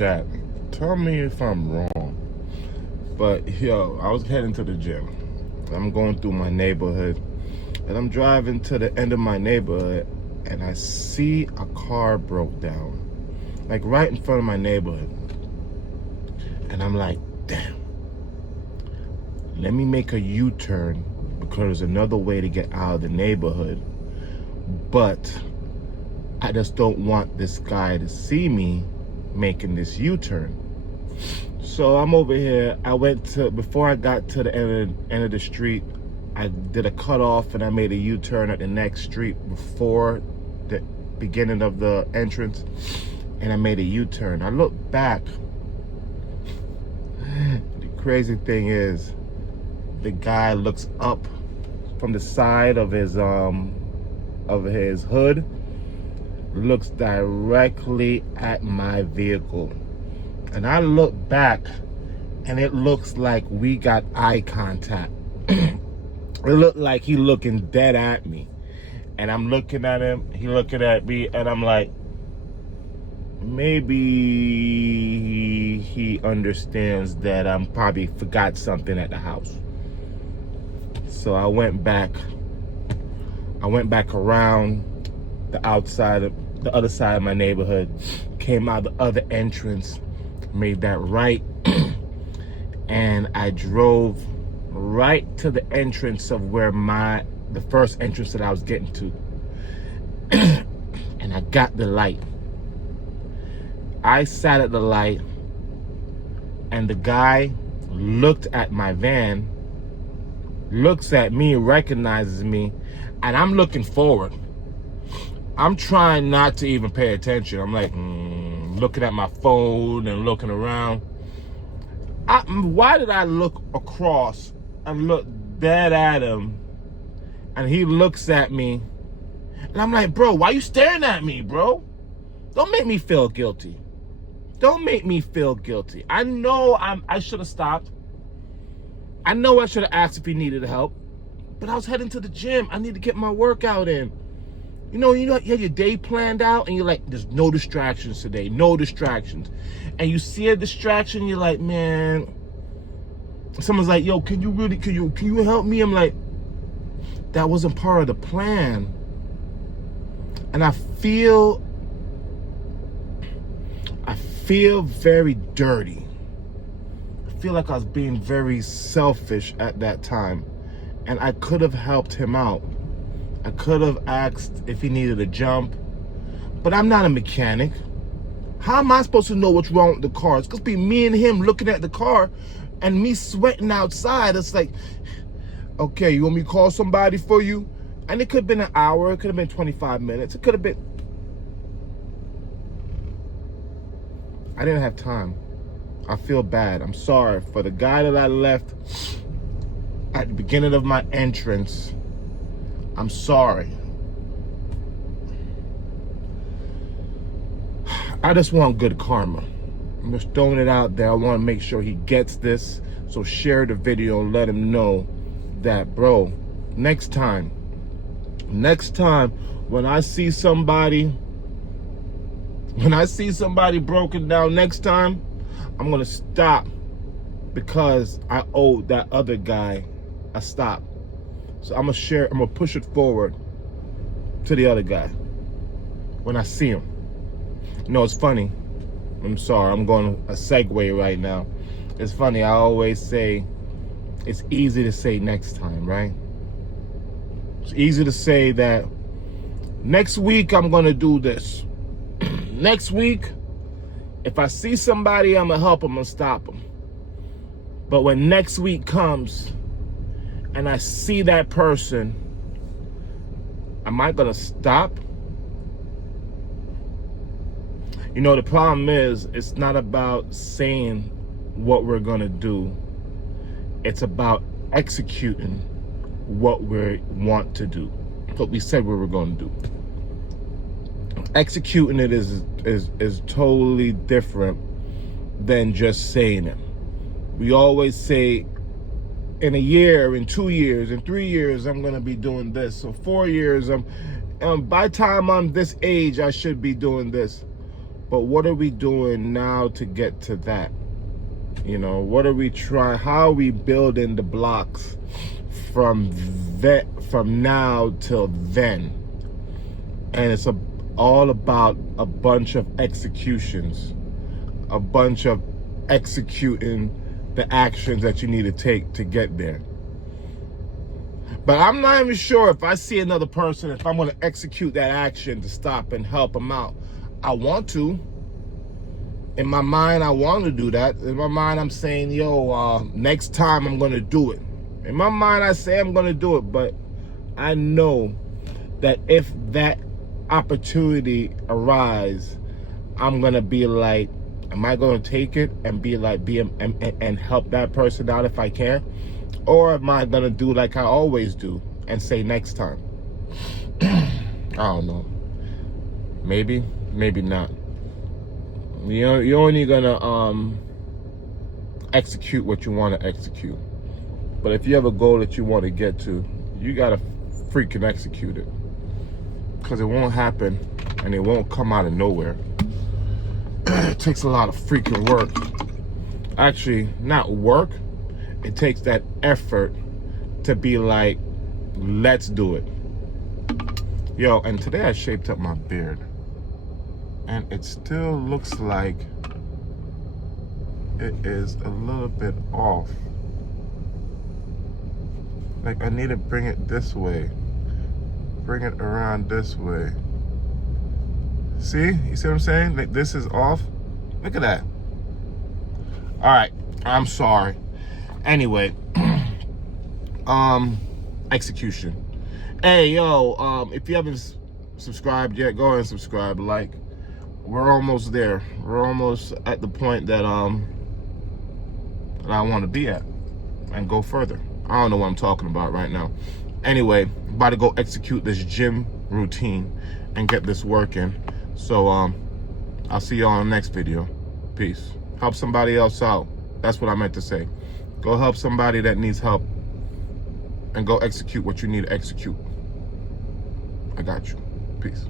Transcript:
chat. Tell me if I'm wrong. But yo, I was heading to the gym. I'm going through my neighborhood, and I'm driving to the end of my neighborhood, and I see a car broke down, like right in front of my neighborhood. And I'm like, damn, let me make a U-turn because there's another way to get out of the neighborhood. But I just don't want this guy to see me making this U-turn. So I'm over here. Before I got to the end of the street, I did a cutoff and I made a U-turn at the next street before the beginning of the entrance, and I made a U-turn. I look back. The crazy thing is, the guy looks up from the side of his hood, looks directly at my vehicle. And I look back, and it looks like we got eye contact. It looked like he looking dead at me. And I'm looking at him, he looking at me, and I'm like, maybe he understands that I'm probably forgot something at the house. So I went back around the other side of my neighborhood, came out the other entrance, made that right, and I drove right to the entrance of where the first entrance that I was getting to. And I got the light. I sat at the light, and the guy looked at my van, looks at me, recognizes me, and I'm looking forward. I'm trying not to even pay attention. I'm like, looking at my phone and looking around. Why did I look across and look dead at him? And he looks at me, and I'm like, bro, why you staring at me, bro? Don't make me feel guilty. Don't make me feel guilty. I know I should have stopped. I know I should have asked if he needed help, but I was heading to the gym. I need to get my workout in. You know, you had your day planned out, and you're like, there's no distractions today, no distractions. And you see a distraction, you're like, man, someone's like, yo, can you help me? I'm like, that wasn't part of the plan. And I feel very dirty. I feel like I was being very selfish at that time, and I could have helped him out. I could have asked if he needed a jump, but I'm not a mechanic. How am I supposed to know what's wrong with the car? It's supposed to be me and him looking at the car and me sweating outside. It's like, okay, you want me to call somebody for you? And it could have been an hour, it could have been 25 minutes, it could have been. I didn't have time. I feel bad. I'm sorry for the guy that I left at the beginning of my entrance. I'm sorry. I just want good karma. I'm just throwing it out there. I want to make sure he gets this. So share the video and let him know that, bro, next time when I see somebody broken down, next time I'm going to stop because I owe that other guy a stop. So I'm gonna push it forward to the other guy when I see him. You know, it's funny. I'm sorry, I'm going a segue right now. It's funny, I always say it's easy to say next time, right? It's easy to say that next week I'm gonna do this. Next week, if I see somebody, I'm gonna help them and stop them. But when next week comes, and I see that person, am I gonna stop? You know, the problem is, it's not about saying what we're gonna do. It's about executing what we want to do, what we said we were gonna do. Executing it is totally different than just saying it. We always say, in a year, in 2 years, in 3 years, I'm gonna be doing this. So 4 years, by the time I'm this age, I should be doing this. But what are we doing now to get to that? You know, what are we trying? How are we building the blocks from now till then? And it's all about a bunch of executions, a bunch of executing the actions that you need to take to get there. But I'm not even sure if I see another person, if I'm going to execute that action to stop and help them out. I want to. In my mind, I want to do that. In my mind, I'm saying, yo, next time I'm going to do it. In my mind, I say I'm going to do it. But I know that if that opportunity arises, I'm going to be like, am I going to take it and be like, and help that person out if I can? Or am I going to do like I always do and say next time? I don't know. Maybe, maybe not. You're only going to execute what you want to execute. But if you have a goal that you want to get to, you got to freaking execute it. Because it won't happen and it won't come out of nowhere. It takes a lot of freaking work. Actually, not work. It takes that effort to be like, let's do it. Yo, and today I shaped up my beard. And it still looks like it is a little bit off. Like I need to bring it this way. Bring it around this way. See? You see what I'm saying? Like this is off. Look at that. All right. I'm sorry. Anyway, execution. Hey, yo, if you haven't subscribed yet, go ahead and subscribe. Like, we're almost there. We're almost at the point that I want to be at and go further. I don't know what I'm talking about right now. Anyway, about to go execute this gym routine and get this working. So, I'll see y'all in the next video. Peace. Help somebody else out. That's what I meant to say. Go help somebody that needs help and go execute what you need to execute. I got you. Peace.